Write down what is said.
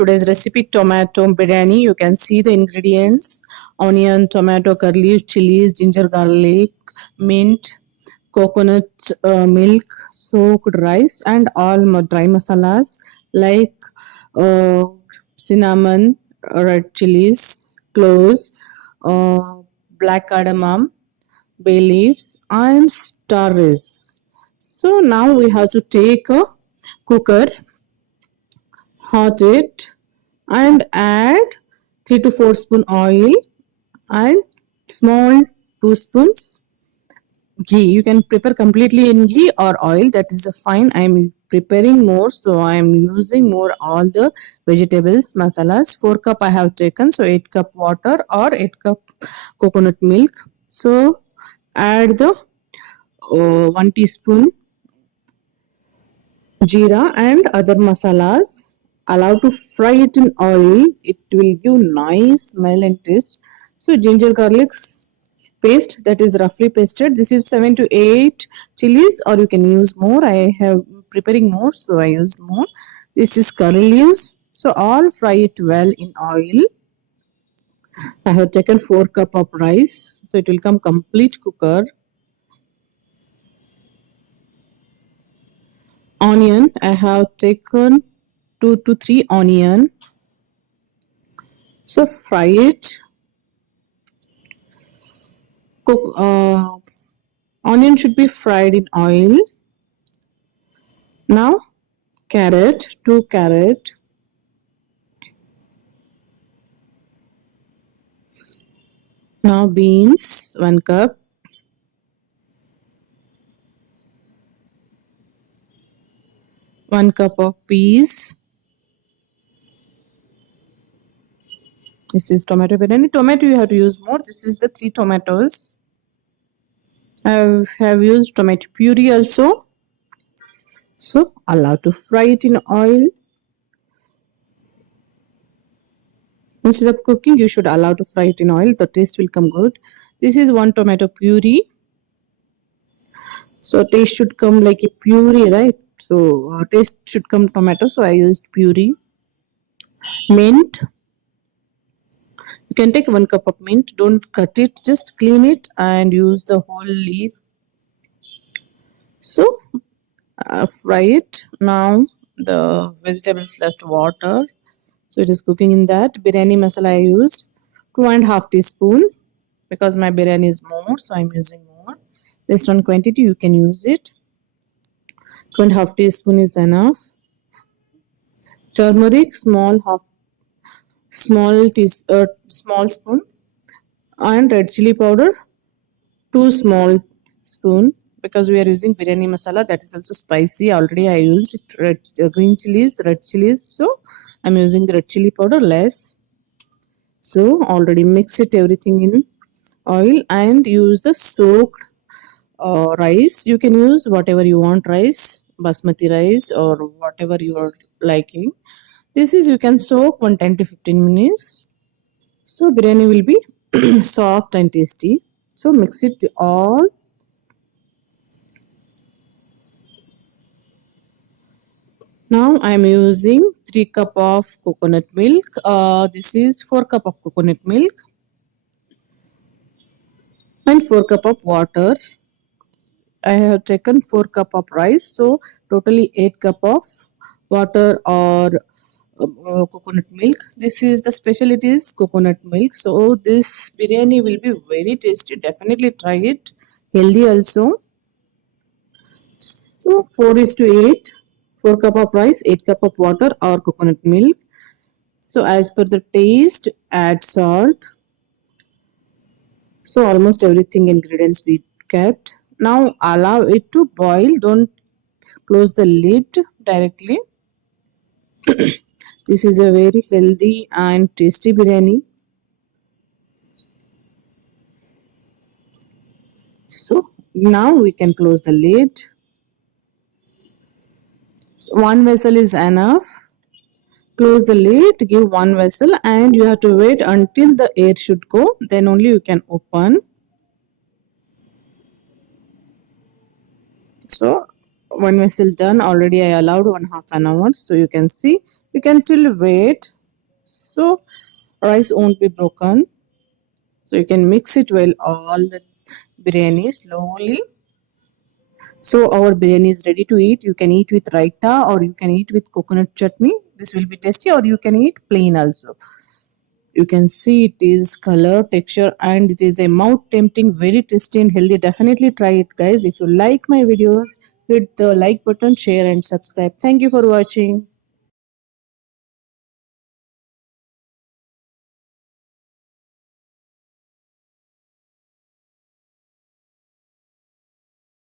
Today's recipe tomato biryani. You can see the ingredients: onion, tomato, curry leaf, chilies, ginger, garlic, mint, coconut milk, soaked rice, and all dry masalas like uh, cinnamon, red chilies, cloves, uh, black cardamom, bay leaves, and star anise. So now we have to take a cooker, hot it, and add 3 to 4 spoon oil and small 2 spoons ghee. You can prepare completely in ghee or oil, that is fine. I am preparing more, so I am using more all the vegetables masalas. 4 cup I have taken, so 8 cup water or 8 cup coconut milk. So add the 1 teaspoon jeera and other masalas. Allow to fry it in oil. It will give nice smell and taste. So ginger garlic paste, that is roughly pasted. This is 7 to 8 chilies, or you can use more. I have preparing more, so I used more. This is curry leaves. So all fry it well in oil. I have taken 4 cup of rice, so it will come complete cooker. Onion, I have taken 2 to 3 onion, so fry it. Cook onion should be fried in oil. Now carrot, 2 carrot, now beans, 1 cup, 1 cup of peas. This is tomato biryani. Tomato you have to use more. This is the 3 tomatoes. I have used tomato puree also. So allow to fry it in oil. Instead of cooking, you should allow to fry it in oil. The taste will come good. This is 1 tomato puree. So taste should come like a puree, right? So taste should come tomato. So I used puree. Mint. You can take 1 cup of mint. Don't cut it. Just clean it and use the whole leaf. So fry it. Now the vegetables left water. So it is cooking in that. Biryani masala I used 2.5 teaspoon because my biryani is more. So I'm using more. Based on quantity, you can use it. 2.5 teaspoon is enough. Turmeric, small spoon, and red chili powder, 2 small spoon, because we are using biryani masala that is also spicy. Already I used green chilies, red chilies, so I'm using red chili powder less. So already mix it everything in oil and use the soaked rice. You can use whatever you want rice, basmati rice or whatever you are liking. This is, you can soak 10 to 15 minutes. So biryani will be soft and tasty. So mix it all. Now I am using 3 cup of coconut milk. This is 4 cup of coconut milk and 4 cup of water. I have taken 4 cup of rice, so totally 8 cup of water or coconut milk. This is the specialty is coconut milk. So this biryani will be very tasty. Definitely try it. Healthy also. So 4 is to 8. 4 cup of rice, 8 cup of water or coconut milk. So as per the taste, add salt. So almost everything ingredients we kept. Now allow it to boil. Don't close the lid directly. This is a very healthy and tasty biryani. So now we can close the lid. So 1 vessel is enough. Close the lid, give 1 vessel, and you have to wait until the air should go. Then only you can open. So One whistle done already. I allowed 1/2 an hour, so you can see we can still wait. So rice won't be broken, so you can mix it well all the biryani slowly. So our biryani is ready to eat. You can eat with raita or you can eat with coconut chutney. This will be tasty, or you can eat plain also. You can see it is color, texture, and it is a mouth tempting, very tasty and healthy. Definitely try it, guys. If you like my videos, hit the like button, share, and subscribe. Thank you for watching.